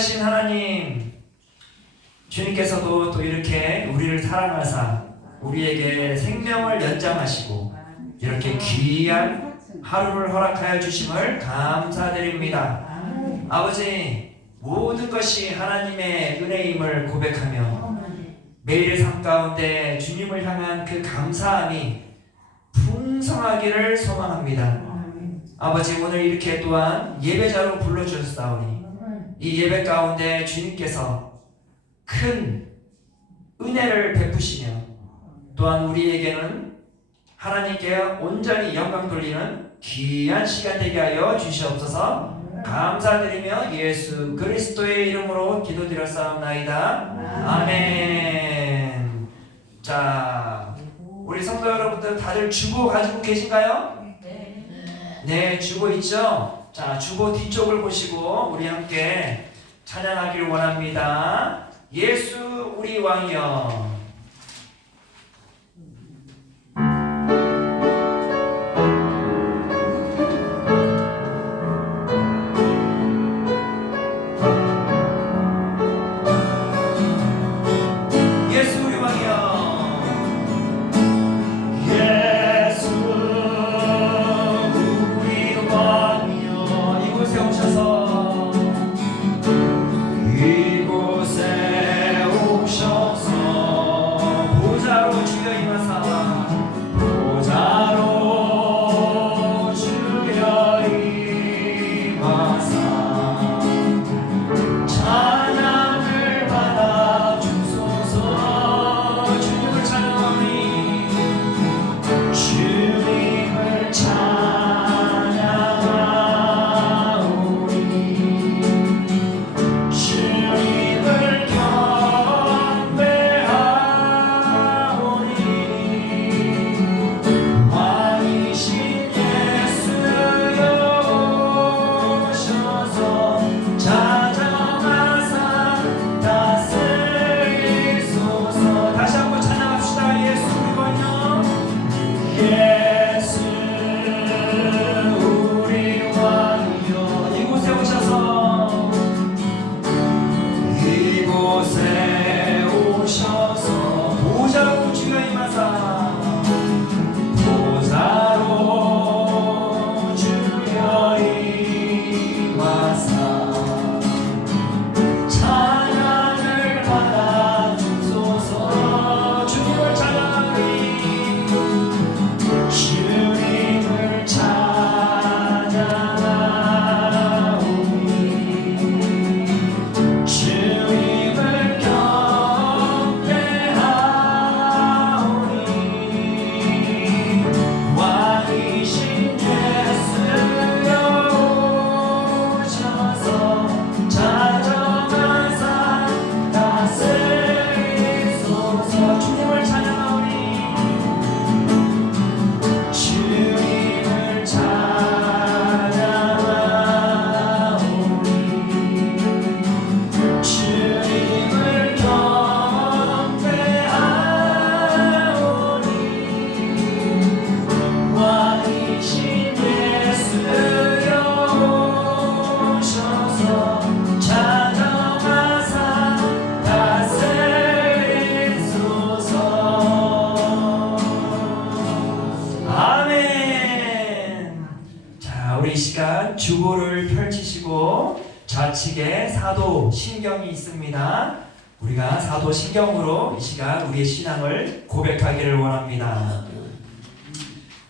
전능하신 하나님, 주님께서도 또 이렇게 우리를 사랑하사 우리에게 생명을 연장하시고 이렇게 귀한 하루를 허락하여 주심을 감사드립니다. 아버지, 모든 것이 하나님의 은혜임을 고백하며 매일의 삶 가운데 주님을 향한 그 감사함이 풍성하기를 소망합니다. 아버지, 오늘 이렇게 또한 예배자로 불러주셨사오니 이 예배 가운데 주님께서 큰 은혜를 베푸시며 또한 우리에게는 하나님께 온전히 영광 돌리는 귀한 시간 되게 하여 주시옵소서. 감사드리며 예수 그리스도의 이름으로 기도드렸사옵나이다. 아멘. 자, 우리 성도 여러분들 다들 주보 가지고 계신가요? 네, 주보 있죠? 자, 주보 뒤쪽을 보시고 우리 함께 찬양하기를 원합니다. 예수 우리 왕이여. 주보를 펼치시고 좌측에 사도신경이 있습니다. 우리가 사도신경으로 이 시간 우리의 신앙을 고백하기를 원합니다.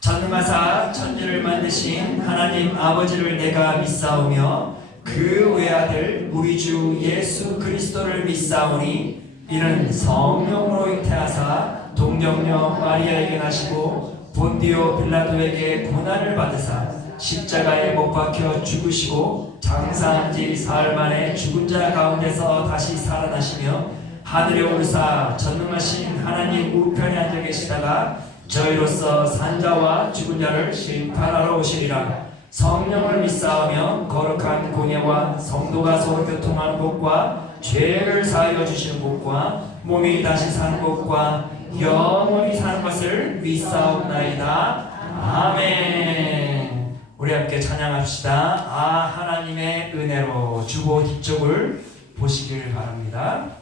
전능하사 천지를 만드신 하나님 아버지를 내가 믿사오며 그 외아들 우리 주 예수 그리스도를 믿사오니 이는 성령으로 잉태하사 동정녀 마리아에게 나시고 본디오 빌라도에게 고난을 받으사 십자가에 못 박혀 죽으시고 장사한 지 사흘 만에 죽은 자 가운데서 다시 살아나시며 하늘에 오르사 전능하신 하나님 우편에 앉아 계시다가 저희로서 산자와 죽은 자를 심판하러 오시리라. 성령을 믿사오며 거룩한 공예와 성도가 서로 교통하는 것과 죄를 사하여 주시는 것과 몸이 다시 사는 것과 영원히 사는 것을 믿사옵나이다. 아멘. 우리 함께 찬양합시다. 아 하나님의 은혜로. 주보 뒤쪽을 보시길 바랍니다.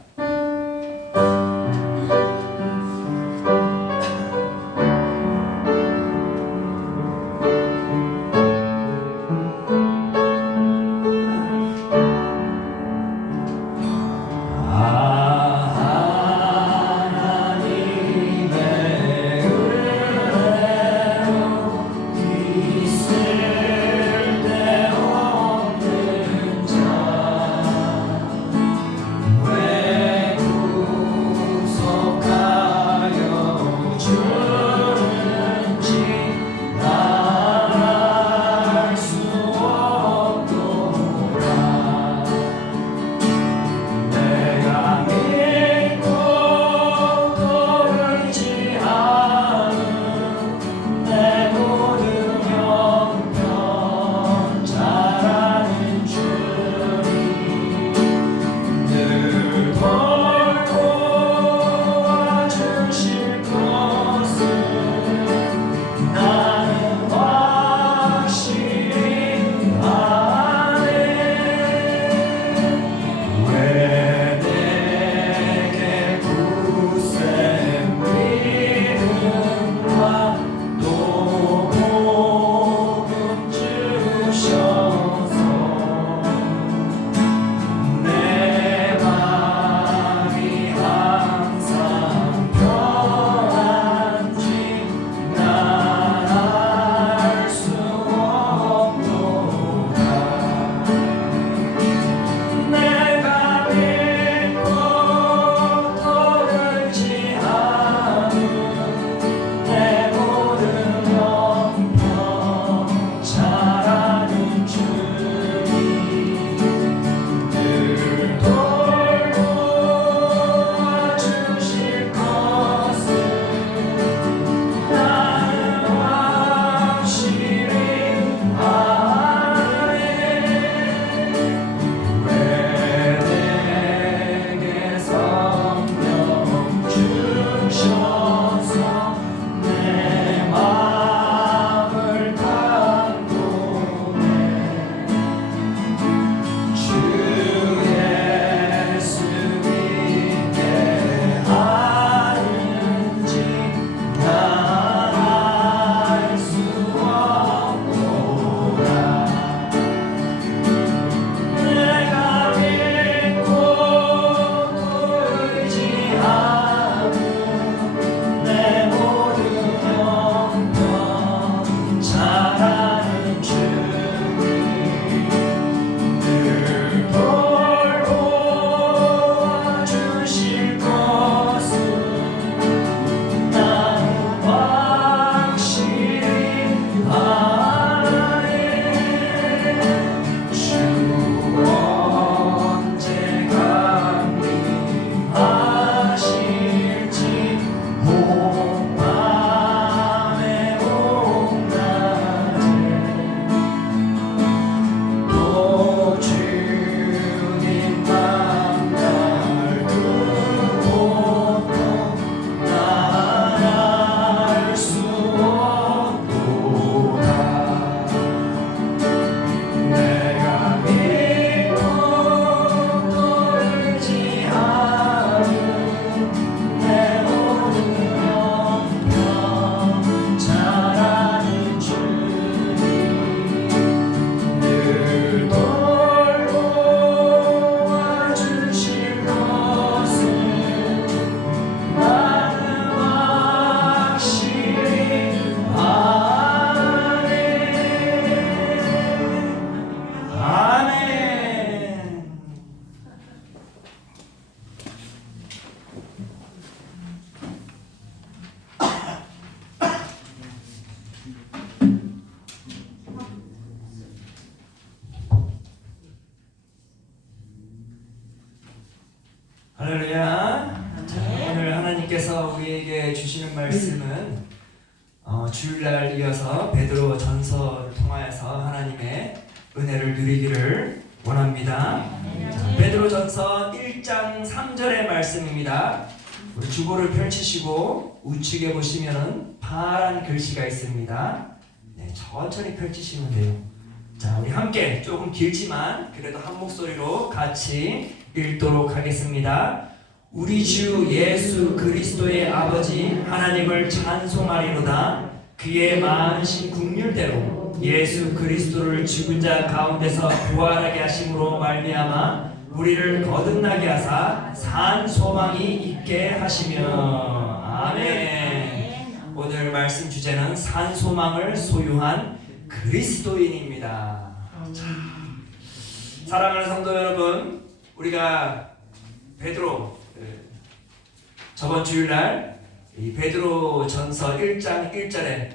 할렐루야. 오늘 하나님께서 우리에게 주시는 말씀은 주일날 이어서 베드로 전서를 통하여서 하나님의 은혜를 누리기를 원합니다. 베드로 전서 1장 3절의 말씀입니다. 우리 주보를 펼치시고 우측에 보시면은 파란 글씨가 있습니다. 네, 천천히 펼치시면 돼요. 자, 우리 함께 조금 길지만 그래도 한 목소리로 같이 읽도록 하겠습니다. 우리 주 예수 그리스도의 아버지 하나님을 찬송하리로다. 그의 많으신 긍휼대로 예수 그리스도를 죽은 자 가운데서 부활하게 하심으로 말미암아 우리를 거듭나게 하사 산 소망이 있게 하시며. 아멘. 오늘 말씀 주제는 산 소망을 소유한 그리스도인입니다. 자, 사랑하는 성도 여러분, 우리가 베드로 저번 주일날 이 베드로전서 1장 1절에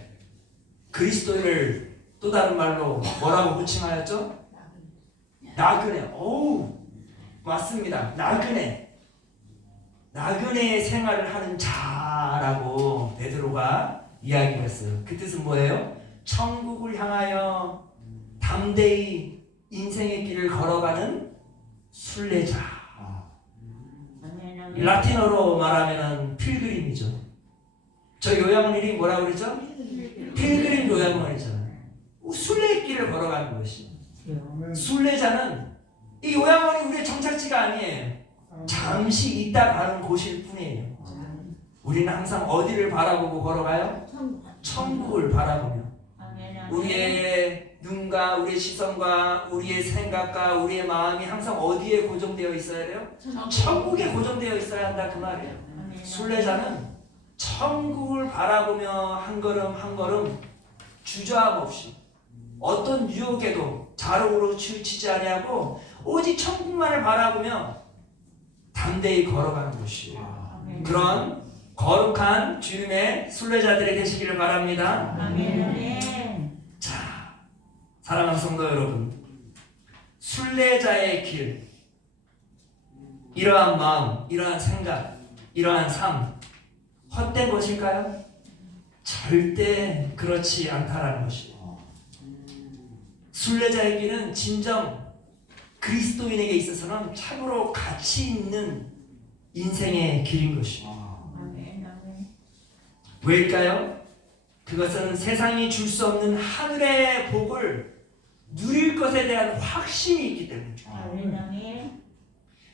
그리스도인을 또 다른 말로 뭐라고 호칭하였죠? 나그네. 오, 맞습니다. 나그네의 생활을 하는 자라고 베드로가 이야기했어요. 그 뜻은 뭐예요? 천국을 향하여 담대히 인생의 길을 걸어가는 순례자. 라틴어로 말하면 필그림이죠. 저 요양원이 뭐라고 그러죠? 필그림 요양원이잖아요. 순례길을 걸어가는 것이. 순례자는 이 요양원이 우리의 정착지가 아니에요. 잠시 있다 가는 곳일 뿐이에요. 우리는 항상 어디를 바라보고 걸어가요? 천국을 바라보며 우리의 눈과 우리의 시선과 우리의 생각과 우리의 마음이 항상 어디에 고정되어 있어야 돼요? 천국에 고정되어 있어야 한다 그 말이에요. 순례자는 천국을 바라보며 한 걸음 한 걸음 주저함 없이 어떤 유혹에도 자롱으로 치우치지 아니하고 오직 천국만을 바라보며 담대히 걸어가는 것이에요. 그런 거룩한 주님의 순례자들이 되시기를 바랍니다. 자, 사랑하는 성도 여러분, 순례자의 길, 이러한 마음, 이러한 생각, 이러한 삶 헛된 것일까요? 절대 그렇지 않다라는 것이에요. 순례자의 길은 진정 그리스도인에게 있어서는 참으로 가치 있는 인생의 길인 것입니다. 왜일까요? 그것은 세상이 줄 수 없는 하늘의 복을 누릴 것에 대한 확신이 있기 때문이죠.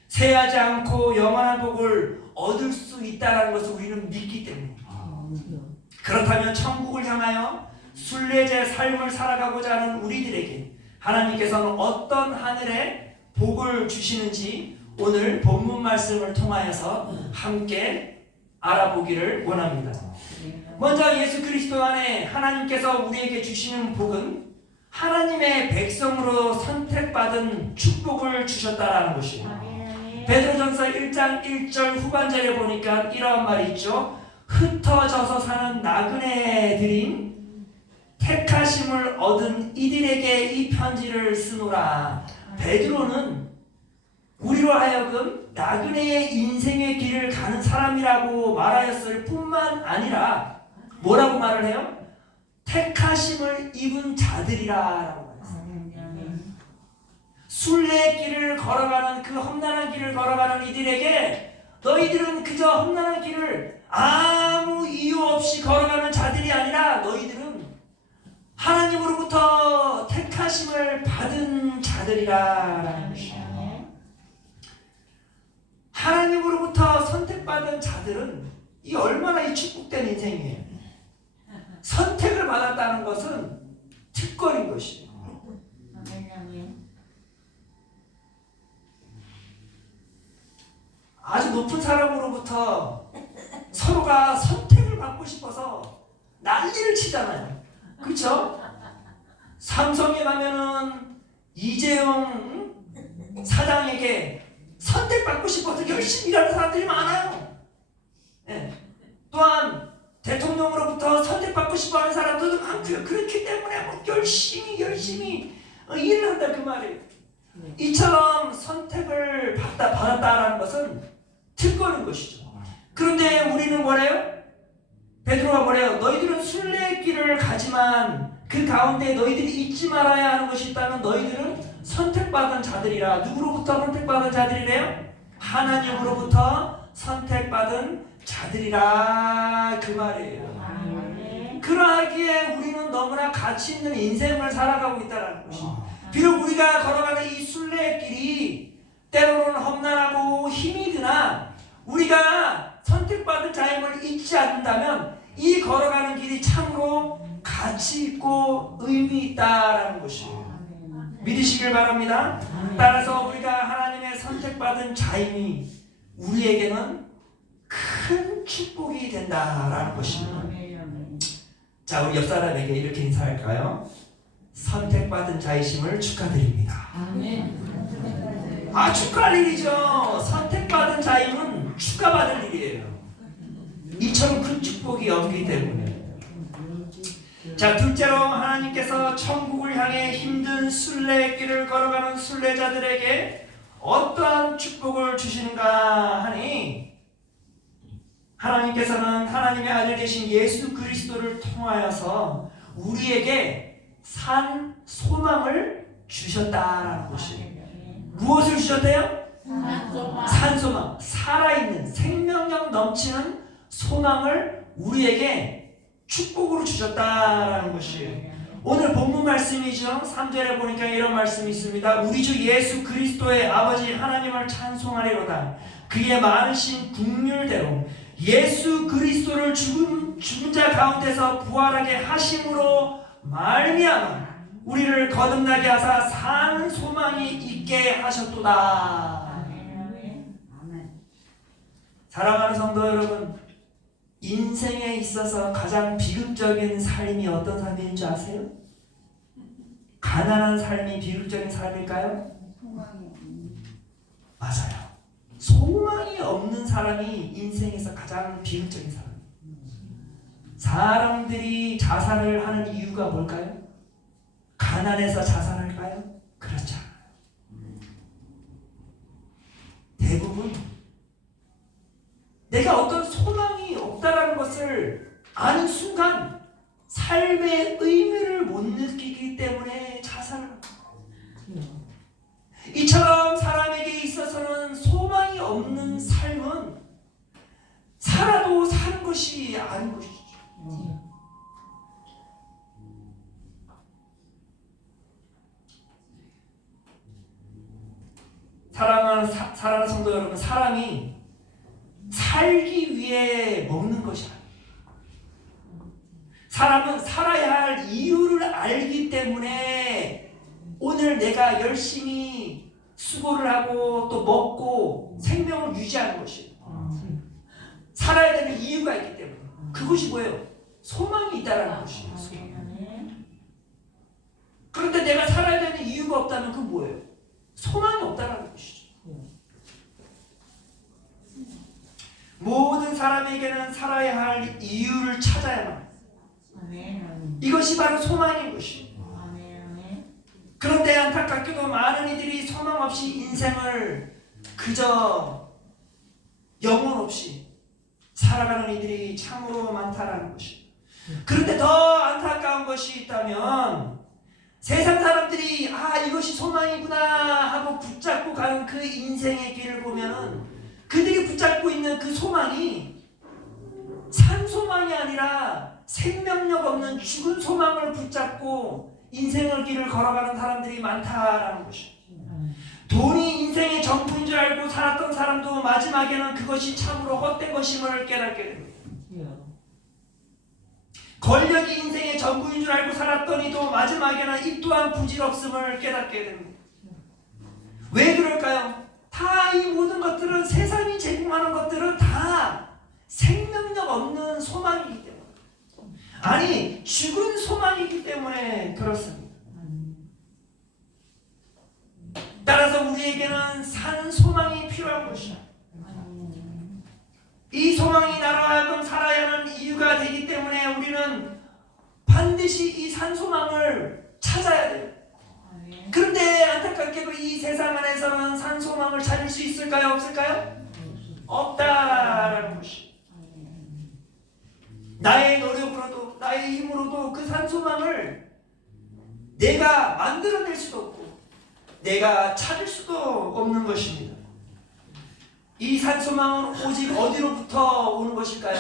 새하지 않고 영원한 복을 얻을 수 있다는 것을 우리는 믿기 때문입니다. 그렇다면 천국을 향하여 순례자의 삶을 살아가고자 하는 우리들에게 하나님께서는 어떤 하늘의 복을 주시는지 오늘 본문 말씀을 통하여서 함께 알아보기를 원합니다. 먼저 예수 그리스도 안에 하나님께서 우리에게 주시는 복은 하나님의 백성으로 선택받은 축복을 주셨다라는 것이에요. 베드로전서 1장 1절 후반절에 보니까 이러한 말이 있죠. 흩어져서 사는 나그네들인 택하심을 얻은 이들에게 이 편지를 쓰노라. 베드로는 우리로 하여금 나그네의 인생의 길을 가는 사람이라고 말하였을 뿐만 아니라 뭐라고 말을 해요? 택하심을 입은 자들이라고 말했어요. 순례길을 걸어가는 그 험난한 길을 걸어가는 이들에게 너희들은 그저 험난한 길을 아무 이유 없이 걸어가는 자들이 아니라 너희들은 하나님으로부터 택하심을 받은 자들이라는 것이에요. 하나님으로부터 선택받은 자들은 이 얼마나 이 축복된 인생이에요. 선택을 받았다는 것은 특권인 것이에요. 아주 높은 사람으로부터 서로가 선택을 받고 싶어서 난리를 치잖아요. 그렇죠? 삼성에 가면은 이재용 사장에게 선택받고 싶어서 열심히 일하는 사람들이 많아요. 네. 또한 대통령으로부터 선택받고 싶어하는 사람들도 많고요. 그렇기 때문에 뭐 열심히 일을 한다 그 말이에요. 이처럼 선택을 받았다라는 것은 특권인 것이죠. 그런데 우리는 뭐래요? 베드로가 뭐래요? 너희들은 순례길을 가지만 그 가운데 너희들이 잊지 말아야 하는 것이 있다면 너희들은 선택받은 자들이라. 누구로부터 선택받은 자들이래요? 하나님으로부터 선택받은 자들이라 그 말이에요. 그러하기에 우리는 너무나 가치 있는 인생을 살아가고 있다는 것입니다. 비록 우리가 걸어가는 이 순례길이 때로는 험난하고 힘이 드나 우리가 선택받은 자임을 잊지 않는다면 이 걸어가는 길이 참으로 가치 있고 의미 있다라는 것이에요. 믿으시길 바랍니다. 따라서 우리가 하나님의 선택받은 자임이 우리에게는 큰 축복이 된다라는 것입니다. 자, 우리 옆 사람에게 이렇게 인사할까요? 선택받은 자이심을 축하드립니다. 축하할 일이죠. 선택받은 자임은 축하받을 일이에요. 이처럼 큰 축복이 없기 때문에. 자, 둘째로 하나님께서 천국을 향해 힘든 순례길을 걸어가는 순례자들에게 어떠한 축복을 주시는가 하니, 하나님께서는 하나님의 아들 되신 예수 그리스도를 통하여서 우리에게 산 소망을 주셨다라는 것이에요. 무엇을 주셨대요? 산 소망, 살아있는 생명력 넘치는 소망을 우리에게 축복으로 주셨다라는 것이에요. 오늘 본문 말씀이죠. 3절에 보니까 이런 말씀이 있습니다. 우리 주 예수 그리스도의 아버지 하나님을 찬송하리로다. 그의 많으신 긍휼대로 예수 그리스도를 죽은 자 가운데서 부활하게 하심으로 말미암아 우리를 거듭나게 하사 산 소망이 있게 하셨도다. 사랑하는 성도 여러분, 인생에 있어서 가장 비극적인 삶이 어떤 삶인 줄 아세요? 가난한 삶이 비극적인 삶일까요? 맞아요. 소망이 없는 사람이 인생에서 가장 비극적인 사람. 사람들이 자살을 하는 이유가 뭘까요? 가난해서 자살할까요? 그렇지 않아요. 대부분 내가 어떤 소망이 없다라는 것을 아는 순간 삶의 의미를 못 느끼기 때문에 자살을 합니다. 이처럼 사람에게 있어서는 소망이 없는 삶은 살아도 사는 것이 아닌 것이죠. 사랑하는 성도 여러분, 사람이 살기 위해 먹는 것이 아니에요. 사람은 살아야 할 이유를 알기 때문에 오늘 내가 열심히 수고를 하고 또 먹고 생명을 유지하는 것이에요. 살아야 되는 이유가 있기 때문에. 그것이 뭐예요? 소망이 있다는 것이에요. 그런데 내가 살아야 되는 이유가 없다면 그건 뭐예요? 소망이 없다는 것이죠. 모든 사람에게는 살아야 할 이유를 찾아야만 합니다. 이것이 바로 소망인 것이에요. 그런데 안타깝게도 많은 이들이 소망 없이 인생을 그저 영혼 없이 살아가는 이들이 참으로 많다라는 것이에요. 그런데 더 안타까운 것이 있다면 세상 사람들이 이것이 소망이구나 하고 붙잡고 가는 그 인생의 길을 보면 그들이 붙잡고 있는 그 소망이 산 소망이 아니라 생명력 없는 죽은 소망을 붙잡고 인생의 길을 걸어가는 사람들이 많다라는 것이에요. 돈이 인생의 전부인 줄 알고 살았던 사람도 마지막에는 그것이 참으로 헛된 것임을 깨닫게 됩니다. 권력이 인생의 전부인 줄 알고 살았더니도 마지막에는 이 또한 부질없음을 깨닫게 됩니다. 왜 그럴까요? 다 이 모든 것들은, 세상이 제공하는 것들은 다 생명력 없는 소망이기 때문에, 아니 죽은 소망이기 때문에 그렇습니다. 따라서 우리에게는 산 소망이 필요한 것이야. 이 소망이 나로 하여금 살아야 하는 이유가 되기 때문에 우리는 반드시 이 산 소망을 찾아야 돼요. 그런데 안타깝게도 이 세상 안에서는 산 소망을 찾을 수 있을까요? 없을까요? 없다라는 것이. 나의 노력으로도 나의 힘으로도 그 산 소망을 내가 만들어낼 수도 없고 내가 찾을 수도 없는 것입니다. 이 산 소망은 오직 어디로부터 오는 것일까요?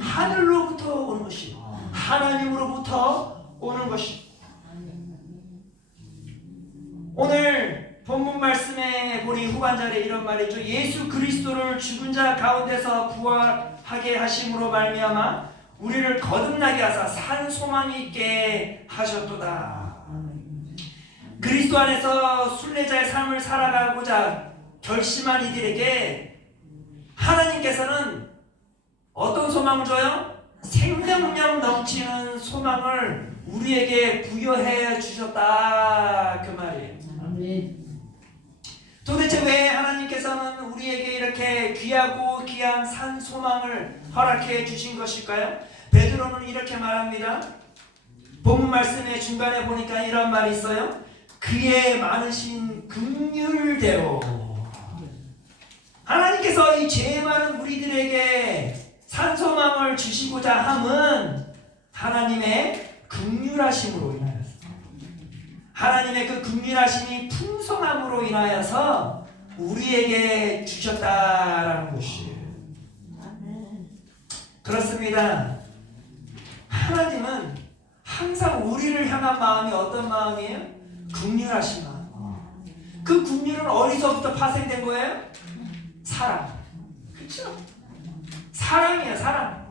하늘로부터 오는 것이에요. 하나님으로부터 오는 것입니다. 오늘 본문 말씀에 보니 후반절에 이런 말이 있죠. 예수 그리스도를 죽은 자 가운데서 부활하게 하심으로 말미암아 우리를 거듭나게 하사 산 소망이 있게 하셨도다. 그리스도 안에서 순례자의 삶을 살아가고자 결심한 이들에게 하나님께서는 어떤 소망을 줘요? 생명력 넘치는 소망을 우리에게 부여해 주셨다, 그 말이에요. 도대체 왜 하나님께서는 우리에게 이렇게 귀하고 귀한 산 소망을 허락해 주신 것일까요? 베드로는 이렇게 말합니다. 본문 말씀의 중간에 보니까 이런 말이 있어요. 그의 많으신 긍휼대로. 하나님께서 이 죄 많은 우리들에게 산 소망을 주시고자 함은 하나님의 긍휼하심으로 인하여서, 하나님의 그 긍휼하심이 풍성함으로 인하여서 우리에게 주셨다라는 것이에요. 그렇습니다. 하나님은 항상 우리를 향한 마음이 어떤 마음이에요? 긍휼하신 마음. 그 긍휼은 어디서부터 파생된 거예요? 사랑. 그렇죠? 사랑이에요, 사랑.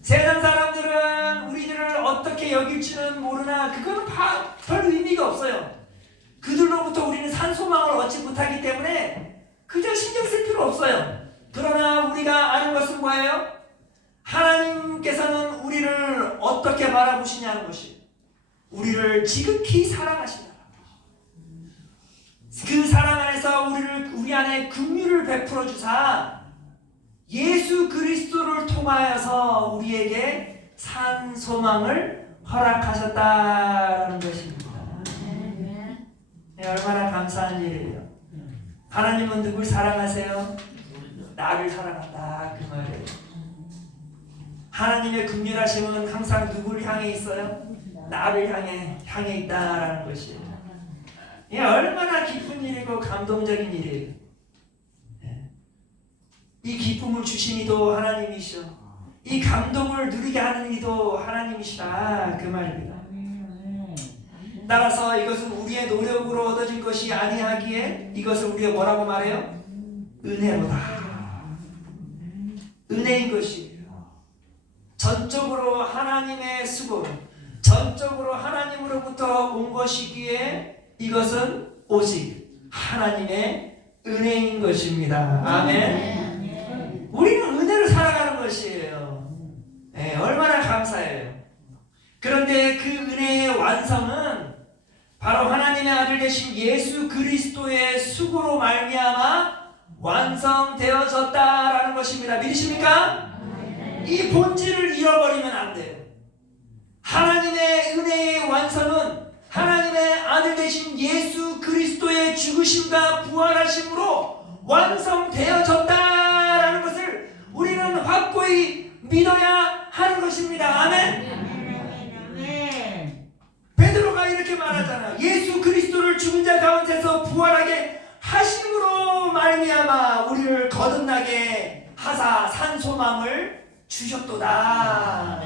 세상 사람들은 우리들을 어떻게 여길지는 모르나 그거는 별 의미가 없어요. 그들로부터 우리는 산 소망을 얻지 못하기 때문에 그저 신경 쓸 필요 없어요. 그러나 우리가 아는 것은 뭐예요? 하나님께서는 우리를 어떻게 바라보시냐는 것이, 우리를 지극히 사랑하신다. 그 사랑 안에서 우리 안에 긍휼을 베풀어 주사 예수 그리스도를 통하여서 우리에게 산 소망을 허락하셨다라는 것입니다. 네, 얼마나 감사한 일이에요. 하나님은 누굴 사랑하세요? 나를 사랑한다, 그 말이에요. 하나님의 긍휼하심은 항상 누구를 향해 있어요? 나를 향해 있다라는 것이에요. 이 얼마나 기쁜 일이고 감동적인 일이에요. 이 기쁨을 주신 이도 하나님이시오. 이 감동을 누리게 하는 이도 하나님이시다, 그 말입니다. 따라서 이것은 우리의 노력으로 얻어진 것이 아니하기에 이것을 우리가 뭐라고 말해요? 은혜로다. 은혜인 것이에요. 전적으로 하나님의 수고, 전적으로 하나님으로부터 온 것이기에 이것은 오직 하나님의 은혜인 것입니다. 아멘. 우리는 은혜를 살아가는 것이에요. 네, 얼마나 감사해요. 그런데 그 은혜의 완성은 바로 하나님의 아들 되신 예수 그리스도의 수고로 말미암아 완성되어졌다라는 것입니다. 믿으십니까? 이 본질을 잃어버리면 안 돼요. 하나님의 은혜의 완성은 하나님의 아들 되신 예수 그리스도의 죽으심과 부활하심으로 완성되어졌다라는 것을 우리는 확고히 믿어야 하는 것입니다. 아멘. 베드로가 이렇게 말하잖아요. 예수 그리스도를 죽은 자 가운데서 부활하게 하심으로 말미암아 우리를 거듭나게 하사 산 소망을 주셨도다.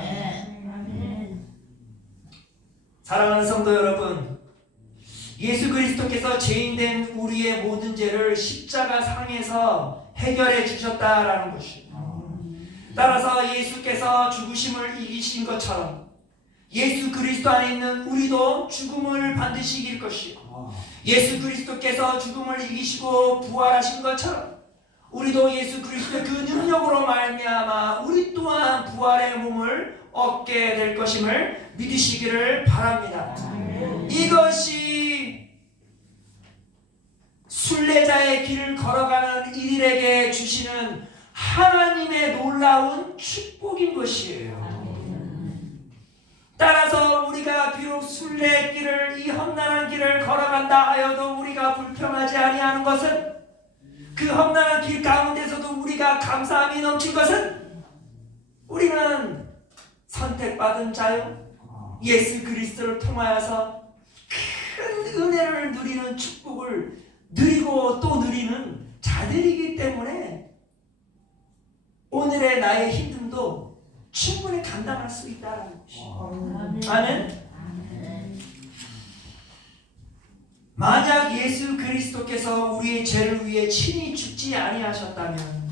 사랑하는 성도 여러분, 예수 그리스도께서 죄인된 우리의 모든 죄를 십자가 상에서 해결해 주셨다라는 것입니다. 따라서 예수께서 죽으심을 이기신 것처럼 예수 그리스도 안에 있는 우리도 죽음을 반드시 이길 것이고, 예수 그리스도께서 죽음을 이기시고 부활하신 것처럼 우리도 예수 그리스도의 그 능력으로 말미암아 우리 또한 부활의 몸을 얻게 될 것임을 믿으시기를 바랍니다. 이것이 순례자의 길을 걸어가는 이들에게 주시는 하나님의 놀라운 축복인 것이에요. 따라서 우리가 비록 순례길을, 이 험난한 길을 걸어간다 하여도 우리가 불평하지 아니하는 것은, 그 험난한 길 가운데서도 우리가 감사함이 넘친 것은, 우리는 선택받은 자요, 예수 그리스도를 통하여서 큰 은혜를 누리는 축복을 누리고 또 누리는 자들이기 때문에 오늘의 나의 힘듦도 충분히 감당할 수 있다는 것이죠. 아멘. 만약 예수 그리스도께서 우리의 죄를 위해 친히 죽지 아니하셨다면,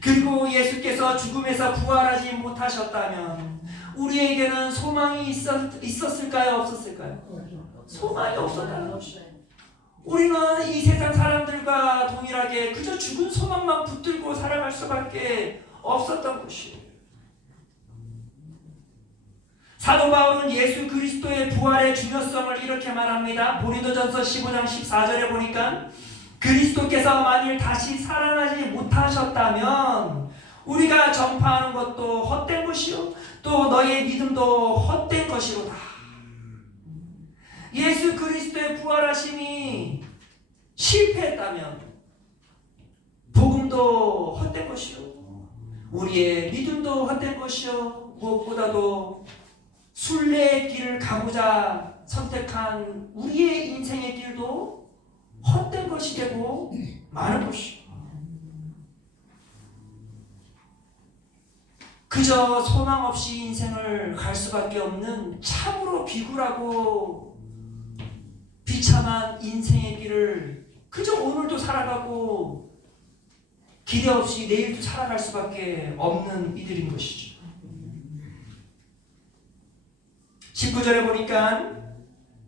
그리고 예수께서 죽음에서 부활하지 못하셨다면 우리에게는 소망이 있었을까요? 없었을까요? 소망이 없었다는 것이죠. 우리는 이 세상 사람들과 동일하게 그저 죽은 소망만 붙들고 살아갈 수밖에 없었던 것이에요. 사도 바울은 예수 그리스도의 부활의 중요성을 이렇게 말합니다. 고린도전서 15장 14절에 보니까 그리스도께서 만일 다시 살아나지 못하셨다면 우리가 전파하는 것도 헛된 것이요 또 너의 믿음도 헛된 것이로다. 예수 그리스도의 부활하심이 실패했다면 복음도 헛된 것이요 우리의 믿음도 헛된 것이요 무엇보다도 순례의 길을 가고자 선택한 우리의 인생의 길도 헛된 것이 되고 마는 것이요. 그저 소망 없이 인생을 갈 수밖에 없는 참으로 비굴하고 비참한 인생의 길을 그저 오늘도 살아가고 기대 없이 내일도 살아갈 수밖에 없는 이들인 것이죠. 19절에 보니까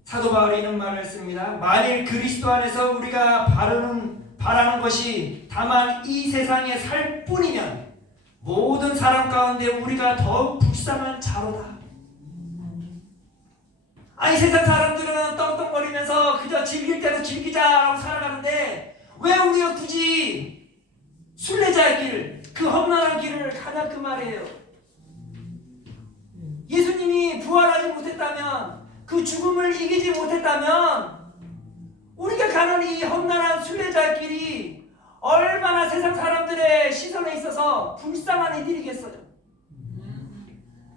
사도 바울이 이런 말을 했습니다. 만일 그리스도 안에서 우리가 바라는 것이 다만 이 세상에 살 뿐이면 모든 사람 가운데 우리가 더욱 불쌍한 자로다. 아니 세상 사람들은 떵떵거리면서 그저 즐길 때도 즐기자라고 살아가는데 왜 우리가 굳이 순례자의 길, 그 험난한 길을 가냐 그 말이에요. 예수님이 부활하지 못했다면, 그 죽음을 이기지 못했다면 우리가 가는 이 험난한 순례자의 길이 얼마나 세상 사람들의 시선에 있어서 불쌍한 일이겠어요.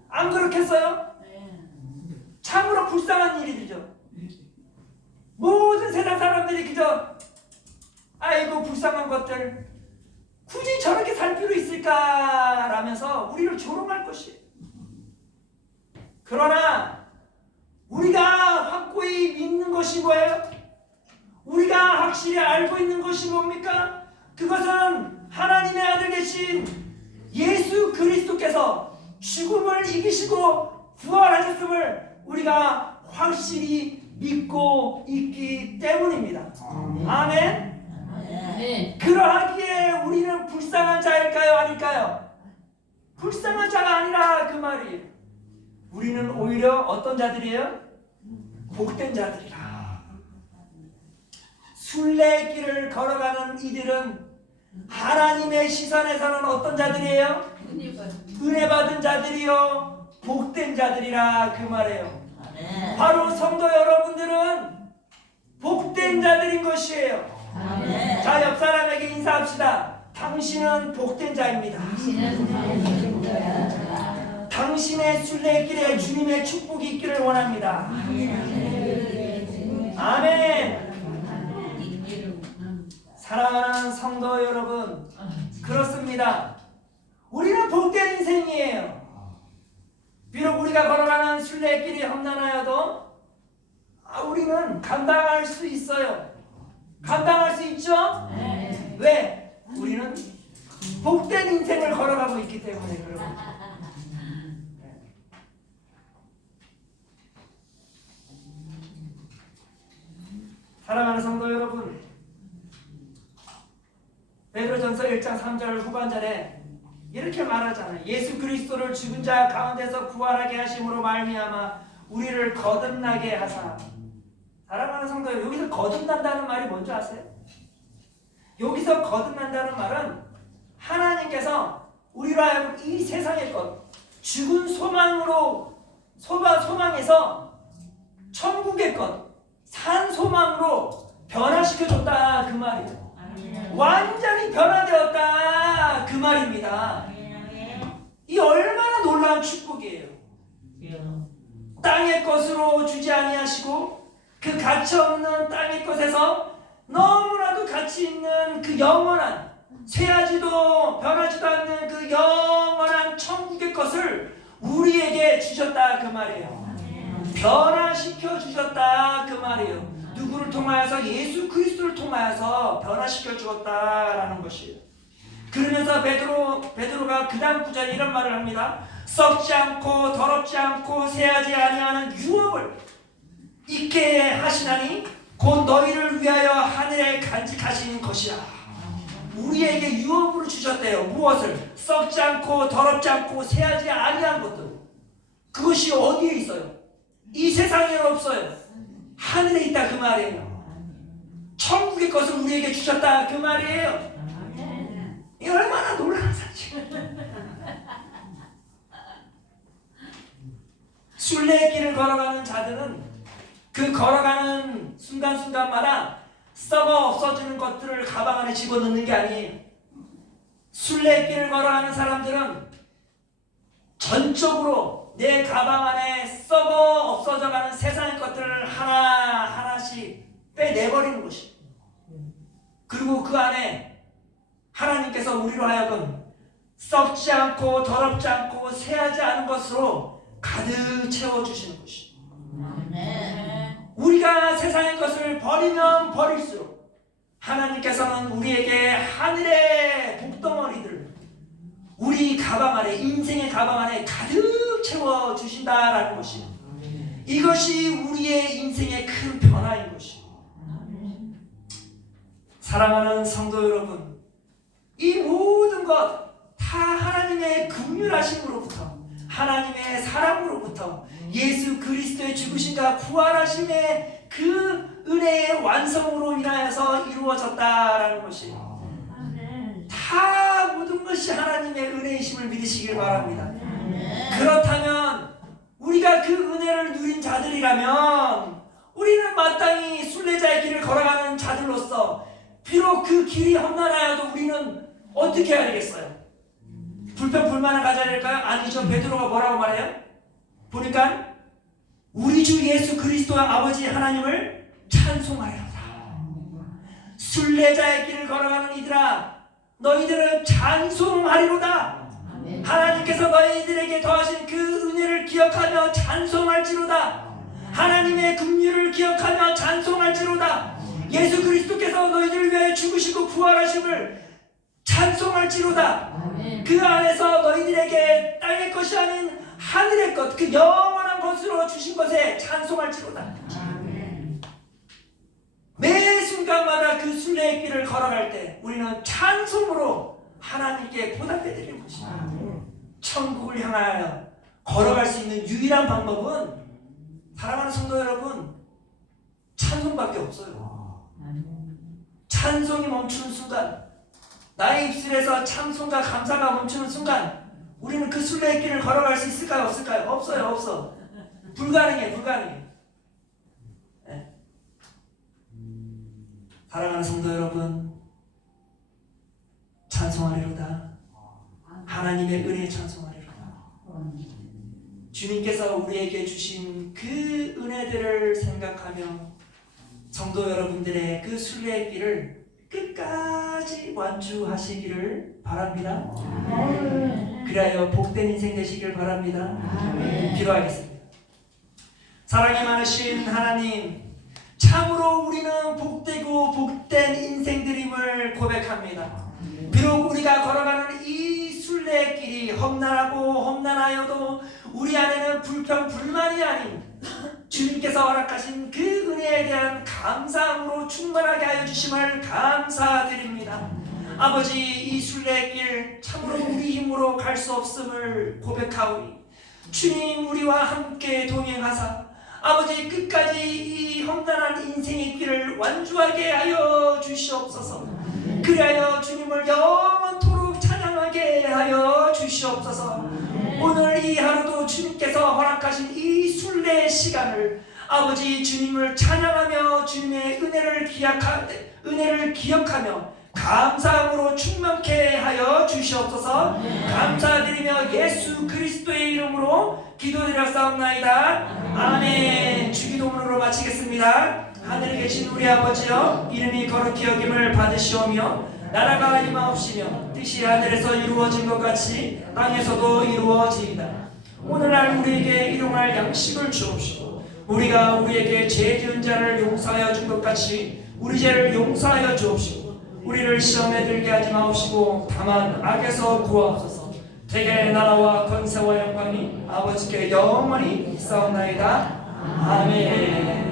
안 그렇겠어요? 참으로 불쌍한 일이죠. 모든 세상 사람들이 그저 아이고 불쌍한 것들 굳이 저렇게 살 필요 있을까라면서 우리를 조롱할 것이에요. 그러나 우리가 확고히 믿는 것이 뭐예요? 우리가 확실히 알고 있는 것이 뭡니까? 그것은 하나님의 아들 되신 예수 그리스도께서 죽음을 이기시고 부활하셨음을 우리가 확실히 믿고 있기 때문입니다. 아멘. 그러하기에 우리는 불쌍한 자일까요? 아닐까요? 불쌍한 자가 아니라 그 말이에요. 우리는 오히려 어떤 자들이에요? 복된 자들이라. 순례길을 걸어가는 이들은 하나님의 시선에서는 어떤 자들이에요? 은혜 받은 자들이요 복된 자들이라 그 말이에요. 바로 성도 여러분들은 복된 자들인 것이에요. 자, 옆 사람에게 인사합시다. 당신은 복된 자입니다. 당신의 순례길에 주님의 축복이 있기를 원합니다. 아멘. 사랑하는 성도 여러분, 그렇습니다. 우리는 복된 인생이에요. 비록 우리가 걸어가는 순례길이 험난하여도 우리는 감당할 수 있어요. 감당할 수 있죠? 왜? 우리는 복된 인생을 걸어가고 있기 때문에 그런 거죠. 사랑하는 성도 여러분, 베드로전서 1장 3절 후반절에 이렇게 말하잖아요. 예수 그리스도를 죽은 자 가운데서 부활하게 하심으로 말미암아 우리를 거듭나게 하사. 사랑하는 성도 여러분, 여기서 거듭난다는 말이 뭔지 아세요? 여기서 거듭난다는 말은 하나님께서 우리로 하여금 이 세상의 것, 죽은 소망에서 천국의 것, 산 소망으로 변화시켜줬다 그 말이에요. 완전히 변화되었다 그 말입니다. 이 얼마나 놀라운 축복이에요. 땅의 것으로 주지 아니하시고 그 가치 없는 땅의 것에서 너무나도 가치 있는 그 영원한 쇠하지도 변하지도 않는 그 영원한 천국의 것을 우리에게 주셨다 그 말이에요. 변화시켜 주셨다 그 말이에요. 누구를 통하여서? 예수 그리스도를 통하여서 변화시켜 주었다라는 것이에요. 그러면서 베드로가 그 다음 구절에 이런 말을 합니다. 썩지 않고 더럽지 않고 새하지 아니하는 유업을 있게 하시나니 곧 너희를 위하여 하늘에 간직하신 것이라. 우리에게 유업으로 주셨대요. 무엇을? 썩지 않고 더럽지 않고 새하지 아니한 것들. 그것이 어디에 있어요? 이 세상에 없어요. 하늘에 있다 그 말이에요. 천국의 것을 우리에게 주셨다 그 말이에요. 이 얼마나 놀라운 사실. 순례의 길을 걸어가는 자들은 그 걸어가는 순간순간마다 썩어 없어지는 것들을 가방 안에 집어넣는 게 아니에요. 순례의 길을 걸어가는 사람들은 전적으로 내 가방 안에 썩어 없어져가는 세상의 것들을 하나하나씩 빼내버리는 것이에요. 그리고 그 안에 하나님께서 우리로 하여금 썩지 않고 더럽지 않고 새하지 않은 것으로 가득 채워주시는 것이에요. 우리가 세상의 것을 버리면 버릴수록 하나님께서는 우리에게 하늘의 복덩어리들, 우리 가방 안에, 인생의 가방 안에 가득 채워주신다라는 것이에요. 이것이 우리의 인생의 큰 변화인 것이에요. 사랑하는 성도 여러분, 이 모든 것 다 하나님의 긍휼하심으로부터, 하나님의 사랑으로부터, 예수 그리스도의 죽으심과 부활하심의 그 은혜의 완성으로 인하여서 이루어졌다라는 것이에요. 다 모든 것이 하나님의 은혜이심을 믿으시길 바랍니다. 그렇다면 우리가 그 은혜를 누린 자들이라면 우리는 마땅히 순례자의 길을 걸어가는 자들로서 비록 그 길이 험난하여도 우리는 어떻게 해야 되겠어요? 불평불만을 가져야 될까요? 아니죠. 베드로가 뭐라고 말해요? 보니까 우리 주 예수 그리스도와 아버지 하나님을 찬송하리로다. 순례자의 길을 걸어가는 이들아, 너희들은 찬송하리로다. 하나님께서 너희들에게 더하신 그 은혜를 기억하며 찬송할지로다. 하나님의 긍휼을 기억하며 찬송할지로다. 예수 그리스도께서 너희들을 위하여 죽으시고 부활하심을 찬송할지로다. 그 안에서 너희들에게 땅의 것이 아닌 하늘의 것, 그 영원한 것으로 주신 것에 찬송할지로다. 매 순간마다 그 순례의 길을 걸어갈 때 우리는 찬송으로 하나님께 보답해드리는 것입니다. 천국을 향하여 걸어갈 수 있는 유일한 방법은, 사랑하는 성도 여러분, 찬송밖에 없어요. 찬송이 멈추는 순간, 나의 입술에서 찬송과 감사가 멈추는 순간 우리는 그 순례의 길을 걸어갈 수 있을까요? 없을까요? 없어요. 없어. 불가능해. 네. 사랑하는 성도 여러분, 찬송하리로다. 하나님의 은혜에 찬송하리로다. 주님께서 우리에게 주신 그 은혜들을 생각하며 성도 여러분들의 그 순례의 길을 끝까지 완주하시기를 바랍니다. 그리하여 복된 인생 되시길 바랍니다. 기도하겠습니다. 사랑이 많으신 하나님, 참으로 우리는 복되고 복된 인생들임을 고백합니다. 비록 우리가 걸어가는 이 순례의 길이 험난하여도 우리 안에는 불평 불만이 아닌 주님께서 허락하신 그 은혜에 대한 감사함으로 충만하게 하여 주심을 감사드립니다. 아버지, 이 순례의 길 참으로 우리 힘으로 갈 수 없음을 고백하오니 주님, 우리와 함께 동행하사 아버지 끝까지 이 험난한 인생의 길을 완주하게 하여 주시옵소서. 그리하여 주님을 영원토록 찬양하게 하여 주시옵소서. 오늘 이 하루도 주님께서 허락하신 이 순례의 시간을 아버지 주님을 찬양하며 주님의 은혜를 기억하며 감사함으로 충만케 하여 주시옵소서. 감사드리며 예수 그리스도의 이름으로 기도드렸사옵나이다. 아멘. 주기도문으로 마치겠습니다. 하늘에 계신 우리 아버지여, 이름이 거룩히 여김을 받으시오며 나라가 임하옵시며 뜻이 하늘에서 이루어진 것 같이 땅에서도 이루어지이다. 오늘날 우리에게 일용할 양식을 주옵시고 우리가 우리에게 죄 지은 자를 용서하여 준 것 같이 우리 죄를 용서하여 주옵시고 우리를 시험에 들게 하지 마옵시고 다만 악에서 구하옵소서. 되게 나라와 권세와 영광이 아버지께 영원히 있사옵나이다. 아멘.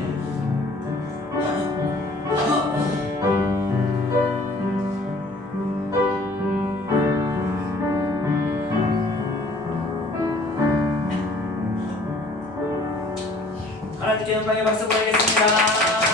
하나님께 영광의 박수 보내겠습니다.